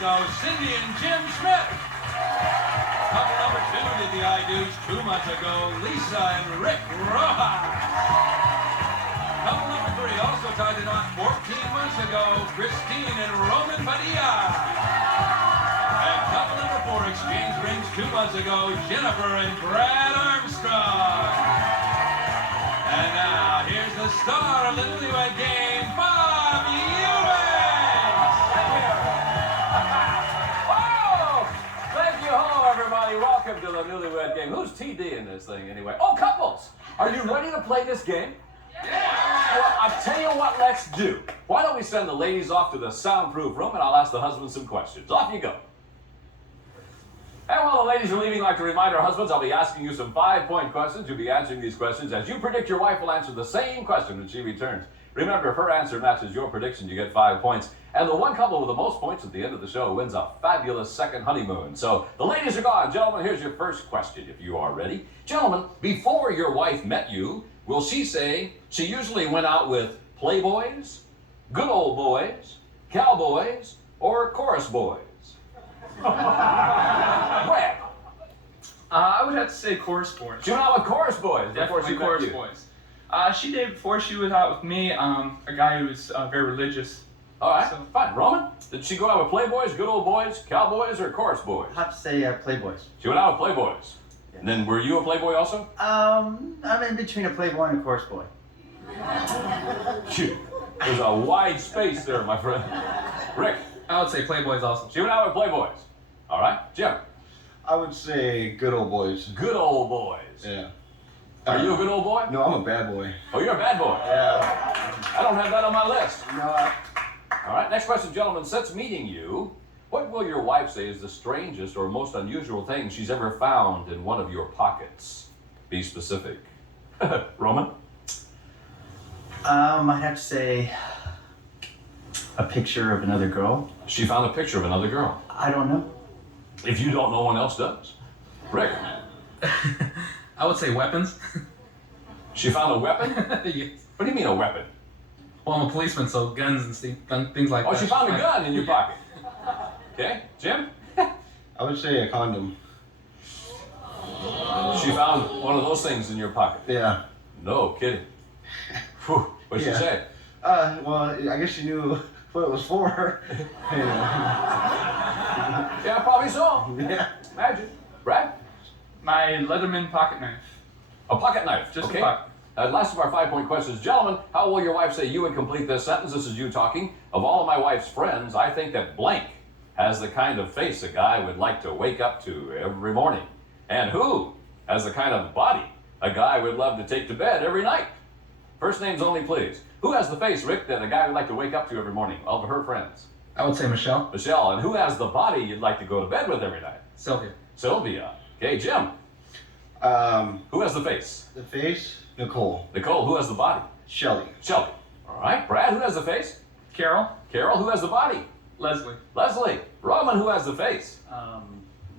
ago, Cindy and Jim Smith. Couple number 2 did the I Do's 2 months ago, Lisa and Rick Rojas. Couple number 3 also tied the knot 14 months ago, Christine and Roman Padilla. And couple number 4 exchanged rings 2 months ago, Jennifer and Brad Armstrong. And now, here's the star of the Newlywed Game, Bob Ewing! Oh! Thank you. Hello, everybody. Welcome to the Newlywed Game. Who's TD in this thing, anyway? Oh, couples! Are you ready to play this game? Yeah! Well, I'll tell you what let's do. Why don't we send the ladies off to the soundproof room, and I'll ask the husbands some questions. Off you go. And while the ladies are leaving, I'd like to remind our husbands, I'll be asking you some 5-point questions. You'll be answering these questions as you predict your wife will answer the same question when she returns. Remember, if her answer matches your prediction, you get 5 points. And the one couple with the most points at the end of the show wins a fabulous second honeymoon. So the ladies are gone. Gentlemen, here's your first question, if you are ready. Gentlemen, before your wife met you, will she say she usually went out with playboys, good old boys, cowboys, or chorus boys? Brad. I would have to say chorus boys. She went out with chorus boys before she Definitely chorus met you. boys. She did before she was out with me. A guy who was very religious. All right, So- fine. Roman, did she go out with playboys, good old boys, cowboys, or chorus boys? I have to say Playboys. She went out with playboys. And then were you a playboy also? I'm in between a Playboy and a chorus boy. Shoot, there's a wide space there, my friend. Rick, I would say playboys also. she went out with playboys. All right, Jim, I would say good old boys. good old boys. Yeah. Are you a good old boy? No, I'm a bad boy. Oh, you're a bad boy. Yeah. I don't have that on my list. No, All right, next question, gentlemen. Since meeting you, what will your wife say is the strangest or most unusual thing she's ever found in one of your pockets? Be specific. Roman? I'd have to say a picture of another girl. She found a picture of another girl. I don't know. If you don't, no one else does. Rick? I would say weapons. She found a weapon? Yes. What do you mean a weapon? Well, I'm a policeman, so guns and things like Oh, that. she found a gun in your pocket. Okay, Jim? I would say a condom. She found one of those things in your pocket. Yeah. No kidding. Whew, what'd she Yeah. say? Well, I guess you knew what it was for. Yeah, probably so. Yeah. Imagine. Brad? My Leatherman pocket knife. A pocket knife. Just okay. a pocket. Last of our 5-point questions. Gentlemen, how will your wife say you would complete this sentence? This is you talking. Of all of my wife's friends, I think that blank has the kind of face a guy would like to wake up to every morning. And who has the kind of body a guy would love to take to bed every night? First names only, please. Who has the face, Rick, that a guy would like to wake up to every morning? Of her friends. I would say Michelle. Michelle. And who has the body you'd like to go to bed with every night? Sylvia. Sylvia. Okay, Jim. Who has the face? The face, Nicole. Nicole. Who has the body? Shelly. Shelby. All right. Brad. Who has the face? Carol. Carol. Who has the body? Leslie. Leslie. Roman. Who has the face?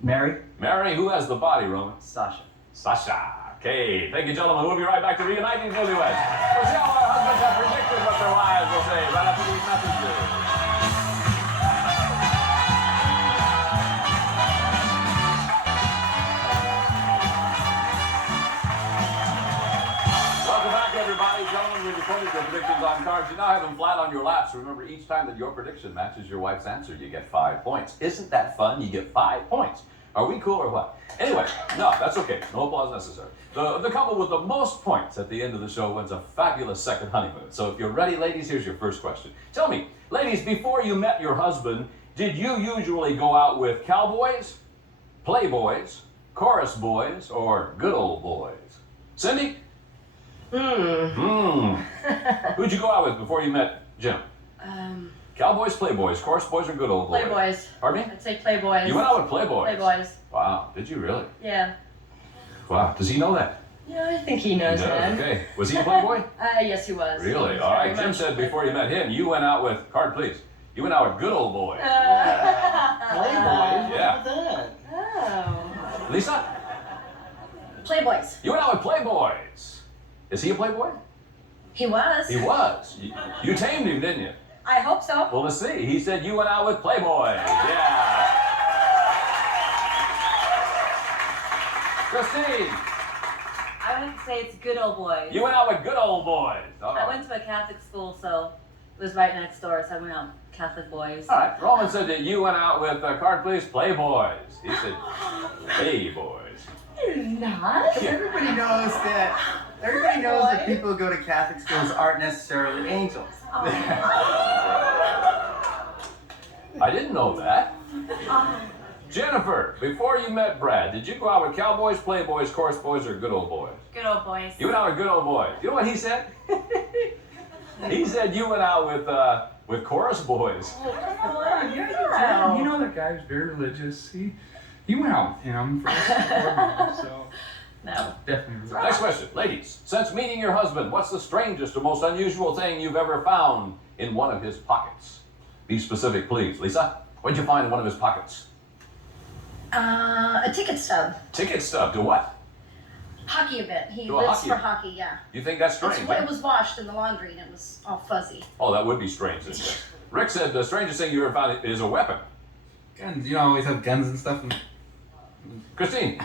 Mary. Mary. Who has the body, Roman? Sasha. Sasha. Okay. Thank you, gentlemen. We'll be right back to reunite these newlyweds. We'll see how our husbands have predicted what their wives will say right after these messages. Welcome back, everybody. Gentlemen, we recorded your predictions on cards. You now have them flat on your laps. Remember, each time that your prediction matches your wife's answer, you get 5 points. Isn't that fun? You get 5 points. Are we cool or what? Anyway, no, that's okay. No applause necessary. The couple with the most points at the end of the show wins a fabulous second honeymoon. So if you're ready, ladies, here's your first question. Tell me, ladies, before you met your husband, did you usually go out with cowboys, playboys, chorus boys, or good old boys? Cindy? Who'd you go out with before you met Jim? Cowboys, playboys, chorus boys, or good old boys? Playboys. Pardon me? I'd say Playboys. You went out with playboys? Playboys. Wow, did you really? Yeah. Wow, does he know that? Yeah, I think he knows He does, that. okay. Was he a playboy? Yes, he was. Really? He was All right, very Jim much said a before you met him, you went out with, card please, you went out with good old boys. Playboy? Yeah. Look at that. Oh. Lisa? Playboys. You went out with playboys. Is he a playboy? He was. He was. You tamed him, didn't you? I hope so. Well, let's see. He said you went out with Playboy. Yeah. Christine, I wouldn't say it's good old boys. you went out with good old boys. All I right. went to a Catholic school, so it was right next door, so I went out with Catholic boys. All right. Roman said that you went out with, card please, Playboys. He said Playboys. Not. Everybody knows that. Everybody knows that people who go to Catholic schools aren't necessarily angels. I didn't know that. Jennifer, before you met Brad, did you go out with cowboys, playboys, chorus boys, or good old boys? Good old boys. You went out with good old boys. You know what he said? He said you went out with chorus boys. Yeah, you know that guy was very religious. He went out with him for so No. definitely. Next question, ladies. Since meeting your husband, what's the strangest or most unusual thing you've ever found in one of his pockets? Be specific, please. Lisa, what'd you find in one of his pockets? A ticket stub. Ticket stub to what? Hockey event. He To a lives hockey for event. hockey, yeah. You think that's strange? It huh? was washed in the laundry and it was all fuzzy. Oh, that would be strange. Isn't it? Rick said the strangest thing you ever found is a weapon. Guns. You know, always have guns and stuff. Christine,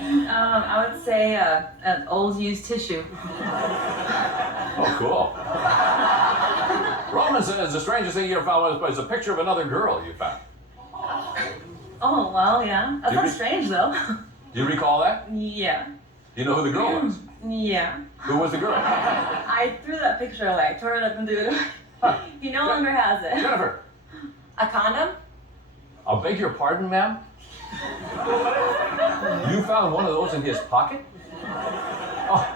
I would say an old used tissue. oh, cool. Roman says the strangest thing you ever found was a picture of another girl you found. Oh, well, yeah. That's You not re- strange, though. Do you recall that? Yeah. Do you know who the girl was? Yeah. Who was the girl? I threw that picture away, tore it up and threw it away. He no longer has it. Jennifer, A condom? I beg your pardon, ma'am? You found one of those in his pocket? Oh,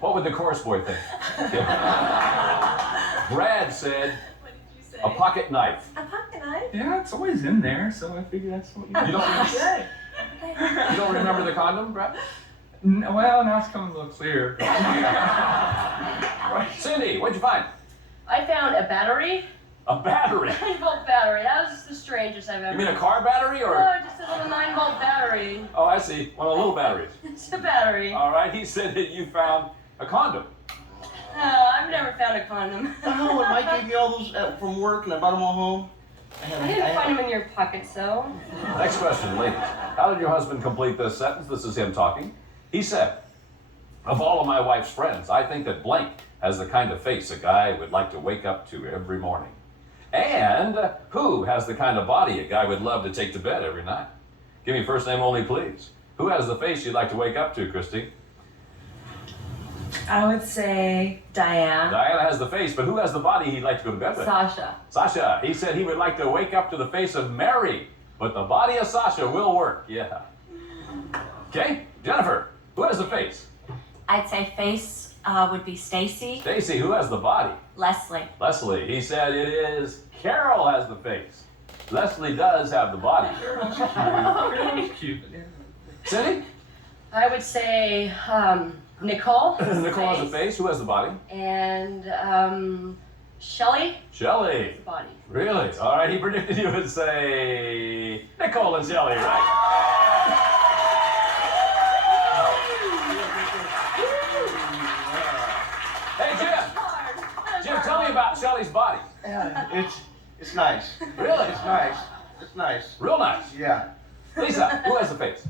what would the chorus boy think? Yeah. Brad said What did you say? a pocket knife. A pocket knife? Yeah, it's always in there, so I figure that's what You don't, Good. you don't remember the condom, Brad? Well, now it's coming a little clearer. Cindy, what'd you find? I found a battery. A battery. 9-volt battery. That was just the strangest I've ever. You mean a car battery or? No, just a little 9-volt battery. Oh, I see. One of the little batteries. It's a battery. All right, he said that you found a condom. I've never found a condom. Oh, and Mike gave me all those from work, and I brought them all home. I didn't find them in your pocket, so. Next question, ladies. How did your husband complete this sentence? This is him talking. He said, of all of my wife's friends, I think that blank has the kind of face a guy would like to wake up to every morning. And who has the kind of body a guy would love to take to bed every night? Give me first name only, please. Who has the face you'd like to wake up to, Christy? I would say Diane. Diana has the face, but who has the body he'd like to go to bed with? Sasha. Sasha. He said he would like to wake up to the face of Mary, but the body of Sasha will work. Yeah. Okay, Jennifer. Who has the face? I'd say face would be Stacy. Stacy. Who has the body? Leslie. Leslie. He said it is Carol has the face. Leslie does have the body. It's cute. Cindy? I would say Nicole. Nicole has the face. Who has the body? And Shelly. Shelley. The body. Really? All right, he predicted you would say Nicole and Shelley, right? Hey, Jim, tell me about Shelley's body. Yeah, it's nice. Really? It's nice. It's nice. Real nice. Yeah. Lisa, who has the face?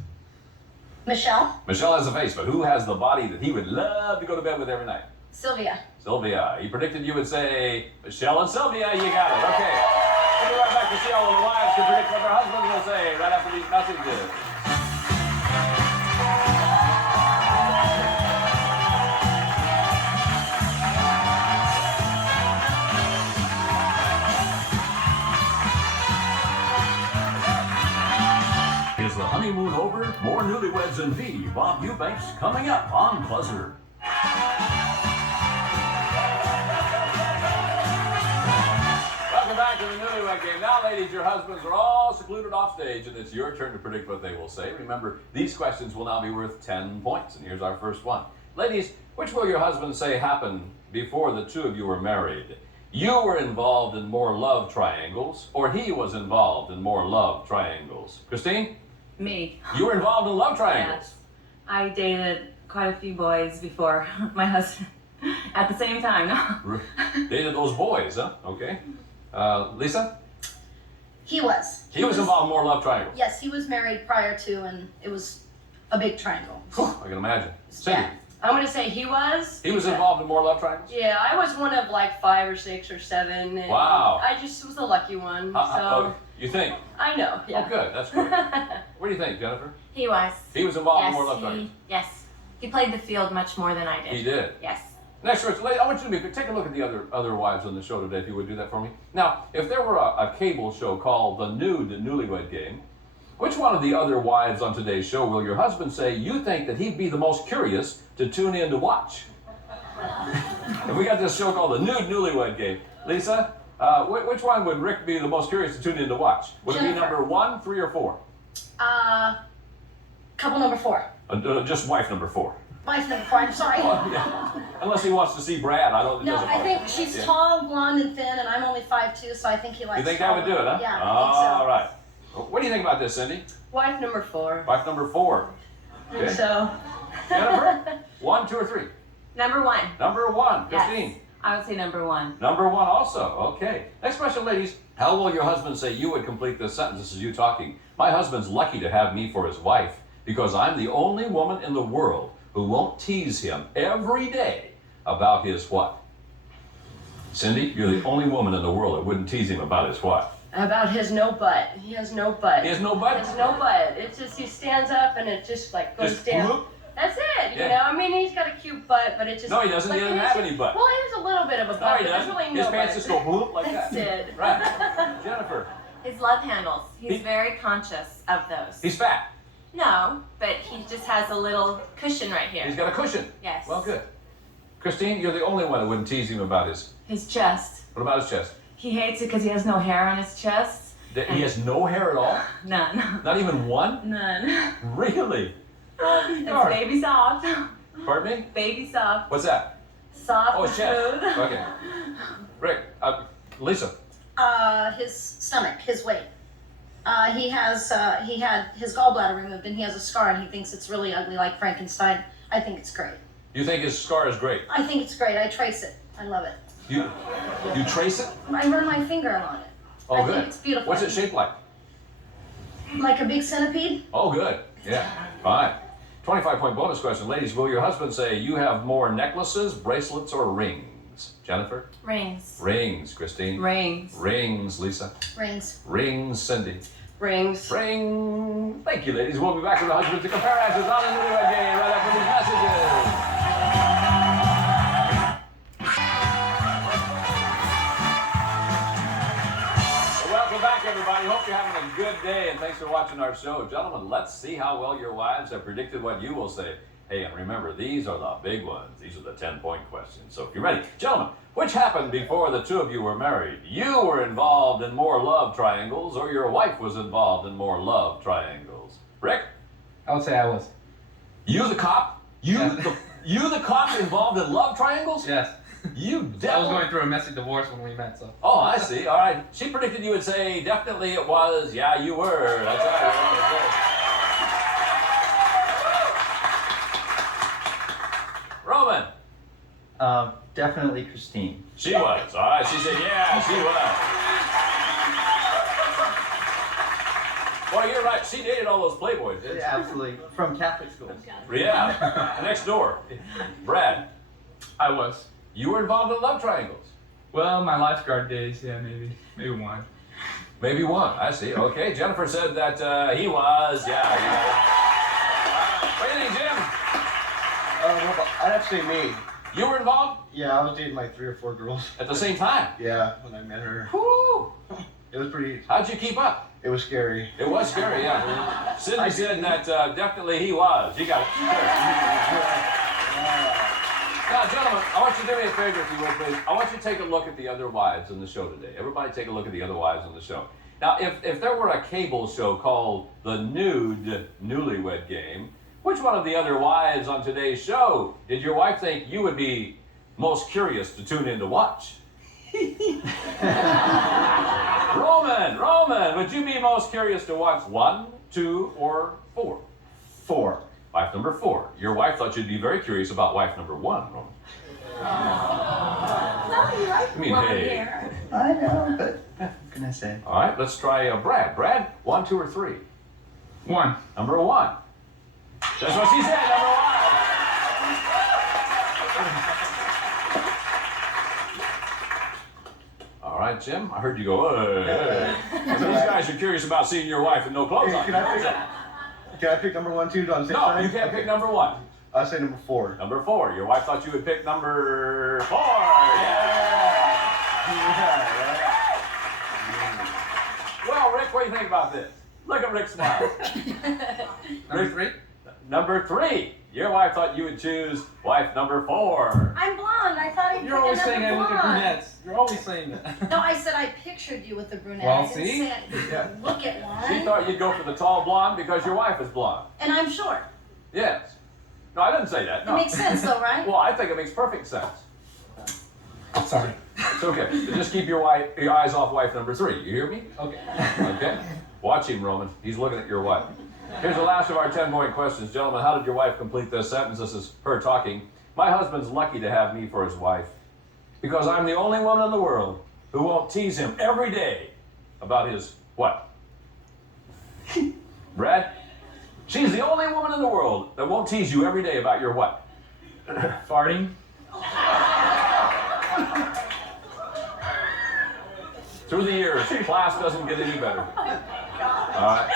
Michelle. Michelle has the face, but who has the body that he would love to go to bed with every night? Sylvia. Sylvia. He predicted you would say Michelle and Sylvia. You got it. Okay. We'll be right back to see how the wives can predict what their husbands will say right after these messages. Is the honeymoon over? More Newlyweds and V. Bob Eubanks coming up on BUZZR. Welcome back to the Newlywed Game. Now, ladies, your husbands are all secluded off stage, and it's your turn to predict what they will say. Remember, these questions will now be worth 10 points, and here's our first one. Ladies, which will your husband say happened before the two of you were married? You were involved in more love triangles, or he was involved in more love triangles? Christine? Me. You were involved in love triangles. Yes. I dated quite a few boys before my husband. At the same time, no. Dated those boys, huh? Okay. Lisa? He was. He was involved in more love triangles. Yes, he was married prior to, and it was a big triangle. I can imagine. Cindy? Yeah. I'm gonna say he was. He was involved in more love triangles? Yeah, I was one of like 5 or 6 or 7. And Wow. I just was the lucky one. So Oh, you think? I know. Yeah. Oh, good. That's good. What do you think, Jennifer? He was. He was involved in Yes, more love triangles? yes. He played the field much more than I did. He did. Yes. Next question, I want you to take a look at the other wives on the show today, if you would do that for me. Now, if there were a cable show called The Newlywed Game, which one of the other wives on today's show will your husband say you think that he'd be the most curious to tune in to watch? And we got this show called The Newlywed Game. Lisa, which one would Rick be the most curious to tune in to watch? Would it be Jennifer. number 1, 3, or 4? Couple number 4. Just wife number 4. Wife number 4. I'm sorry. Yeah. Unless he wants to see Brad, I don't. It No, doesn't I matter. think she's Yeah. tall, blonde, and thin, and I'm only 5'2", so I think he likes. You think that would do it, huh? Yeah, I think All so. right. What do you think about this, Cindy? Wife number 4. Wife number 4. Okay. So. Jennifer? 1, 2, or 3? Number 1. Number 1. Yes. Christine? I would say number 1. Number 1 also. Okay. Next question, ladies. How will your husband say you would complete this sentence? This is you talking. My husband's lucky to have me for his wife because I'm the only woman in the world who won't tease him every day about his what? Cindy, you're the only woman in the world that wouldn't tease him about his what? About his no butt. He has no butt. He has no butt? He has no butt. It's just he stands up and it just like goes Just down. whoop? That's it. You Yeah. know, I mean, he's got a cute butt, but it just. No, he doesn't. He doesn't it's have just- any butt. Well, he has a little bit of a butt. No, he but there's doesn't. really His no pants butt. just go whoop like That's that. it. Right. Jennifer. His love handles. He's He- very conscious of those. He's fat. No, but he just has a little cushion right here. He's got a cushion. Yes. Well, good. Christine, you're the only one that wouldn't tease him about his. His chest. What about his chest? He hates it because he has no hair on his chest. He has no hair at all? None. Not even one? None. Really? It's Darn. baby soft. Pardon me? Baby soft. What's that? Soft Oh, and chest. smooth. Okay. Rick, Lisa. His stomach, his weight. He had his gallbladder removed and he has a scar and he thinks it's really ugly like Frankenstein. I think it's great. You think his scar is great? I think it's great. I trace it. I love it. You trace it? I run my finger along it. Oh, I good. think it's beautiful. What's it shaped like? Like a big centipede? Oh, good. Yeah. Fine. 25-point bonus question. Ladies, will your husband say you have more necklaces, bracelets, or rings? Jennifer? Rings. Rings. Christine? Rings. Rings. Lisa? Rings. Rings. Cindy? Rings. Ring. Thank you, ladies. We'll be back with the husbands to compare answers on the Newlywed Game right after these messages. Welcome back, everybody. Hope you're having a good day, and thanks for watching our show. Gentlemen, let's see how well your wives have predicted what you will say. Hey, and remember, these are the big ones. These are the 10-point questions. So if you're ready, gentlemen, which happened before the two of you were married? You were involved in more love triangles, or your wife was involved in more love triangles? Rick? I would say I was. You the cop? You the cop involved in love triangles? Yes. You I was devil. going through a messy divorce when we met, so. Oh, I see. All right. She predicted you would say, definitely it was. Yeah, you were. That's right. Roman. Definitely Christine. She was. All right. She said, yeah, she was. Well, you're right. She dated all those playboys, didn't she? Yeah, absolutely. From Catholic schools. Yeah. Next door. Brad, I was. you were involved in love triangles. Well, my lifeguard days, yeah, maybe one. Maybe one. I see. Okay. Jennifer said that he was. Yeah. What do you think, Jim? I'd have to say me. You were involved Yeah, I was dating like 3 or 4 girls. at the same time. Yeah, when I met her. Woo! It was pretty, How'd you keep up? it was scary. It was scary, yeah. Sydney said that definitely he was. You got it. Now, gentlemen, I want you to do me a favor, if you will, please. I want you to take a look at the other wives on the show today. Everybody take a look at the other wives on the show. Now, if there were a cable show called The Newlywed Game, which one of the other wives on today's show did your wife think you would be most curious to tune in to watch? Roman, would you be most curious to watch 1, 2, or 4? 4. Wife number 4. Your wife thought you'd be very curious about wife number 1, Roman. No, you like I mean, blonde hey. hair. I know, but what can I say? All right, let's try Brad. Brad, 1, 2, or 3? 1. Number 1. That's what she said, number 1. All right, Jim, I heard you go, These guys are curious about seeing your wife with no clothes on. Can I pick number 1 too? On the same No, side? you can't pick number 1. I'll say number 4. Number 4. Your wife thought you would pick number 4. Yeah. Well, Rick, what do you think about this? Look at Rick smile. Number 3? Number 3. Your wife thought you would choose wife number 4. I'm blonde. I thought he'd You're pick always saying I another look at blonde. brunettes. You're always saying that. No, I said I pictured you with the brunette. Well, I didn't see? say I look at She one. thought you'd go for the tall blonde because your wife is blonde. And I'm short. Yes. No, I didn't say that. It No. makes sense though, right? Well, I think it makes perfect sense. Sorry. It's okay. Just keep your eyes off wife number 3. You hear me? Okay. Okay. Watch him, Roman. He's looking at your wife. Here's the last of our 10-point questions. Gentlemen, how did your wife complete this sentence? This is her talking. My husband's lucky to have me for his wife because I'm the only woman in the world who won't tease him every day about his what? Brad? She's the only woman in the world that won't tease you every day about your what? Farting. Through the years, class doesn't get any better. All right.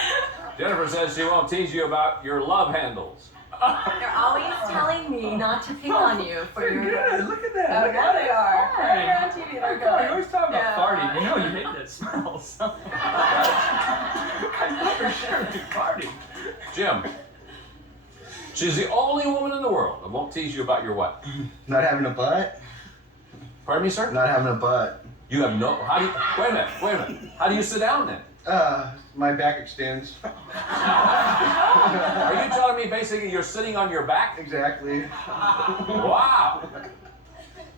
Jennifer says she won't tease you about your love handles. They're always telling me not to pick on you for You're your. good. Look at that. Oh, Look now at they are. Fine. They're on TV. They're Come on, good. you always talk about Yeah. farting. You know you hate that smell. So. I know for sure you're farting. Jim, she's the only woman in the world that won't tease you about your what? Not having a butt? Pardon me, sir? Not having a butt. You have no. How do you? Wait a minute. How do you sit down then? My back extends. Are you telling me basically you're sitting on your back? Exactly. Wow.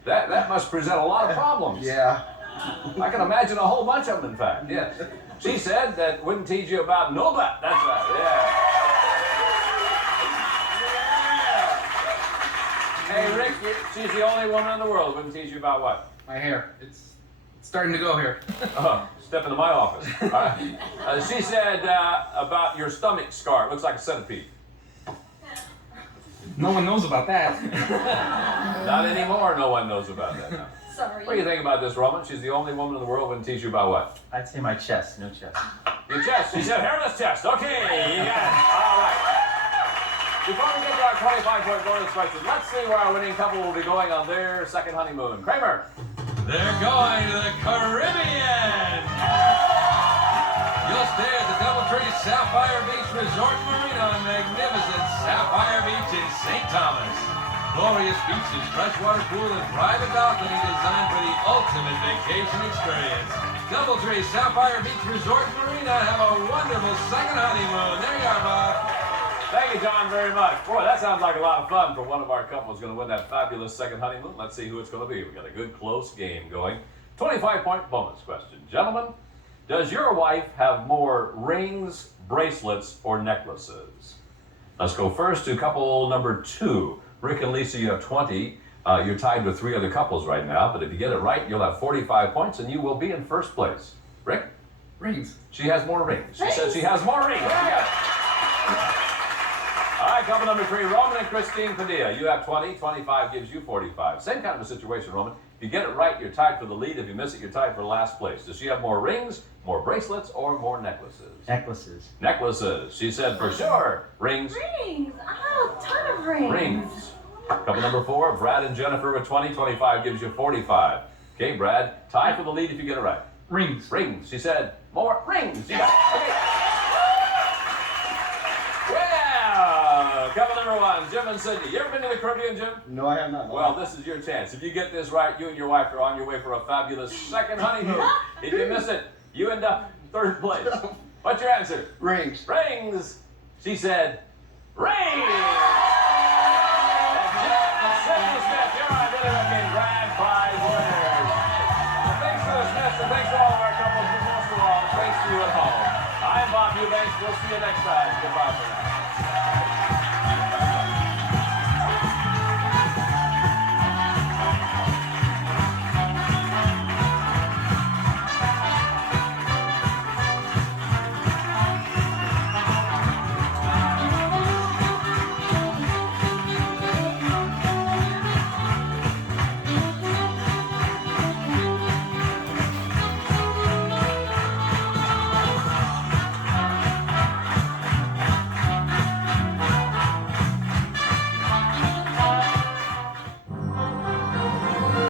That must present a lot of problems. Yeah. I can imagine a whole bunch of them, in fact. Yes. She said that wouldn't tease you about no butt. That's right. Yeah. Hey, Rick, she's the only woman in the world who wouldn't tease you about what? My hair. It's starting to go here. Step into my office. All right. She said about your stomach scar. It looks like a centipede. No one knows about that. Not anymore. No one knows about that now. Sorry. What do you think about this, Roman? She's the only woman in the world who wouldn't tease you about what? I'd say my chest, no chest. Your chest. She said hairless chest. Okay, you got it. All right. Before we get to our 25-point bonus question, let's see where our winning couple will be going on their second honeymoon. Kramer. They're going to the Caribbean. You'll stay at the Doubletree Sapphire Beach Resort and Marina on magnificent Sapphire Beach in St. Thomas. Glorious beaches, freshwater pool, and private balcony designed for the ultimate vacation experience. Doubletree Sapphire Beach Resort and Marina. Have a wonderful second honeymoon. There you are, Bob. Thank you, John, very much. Boy, that sounds like a lot of fun for one of our couples going to win that fabulous second honeymoon. Let's see who it's going to be. We've got a good, close game going. 25-point bonus question. Gentlemen, does your wife have more rings, bracelets, or necklaces? Let's go first to couple number 2. Rick and Lisa, you have 20. You're tied with 3 other couples right now, but if you get it right, you'll have 45 points, and you will be in first place. Rick? Rings. She has more rings. She said she has more rings. You got it. All right, couple number 3, Roman and Christine Padilla. You have 20, 25 gives you 45. Same kind of a situation, Roman. If you get it right, you're tied for the lead. If you miss it, you're tied for last place. Does she have more rings, more bracelets, or more necklaces? Necklaces. Necklaces. She said for sure. Rings. Rings. Oh, a ton of rings. Rings. Couple number 4, Brad and Jennifer with 20, 25 gives you 45. Okay, Brad, tie for the lead if you get it right. Rings. Rings. She said more rings. You got it. Okay. Well, couple number 1, Jim and Sydney. You ever been to the Caribbean, Jim? No, I have not. Well, this is your chance. If you get this right, you and your wife are on your way for a fabulous second honeymoon. If you miss it, you end up in third place. What's your answer? Rings. Rings. She said rings. Sydney Smith, you're our Newlywed Game grand prize winners. Thanks to the Smiths and thanks to all of our couples, but most of all, thanks to you at home. I'm Bob Eubanks. We'll see you next time. Goodbye for now.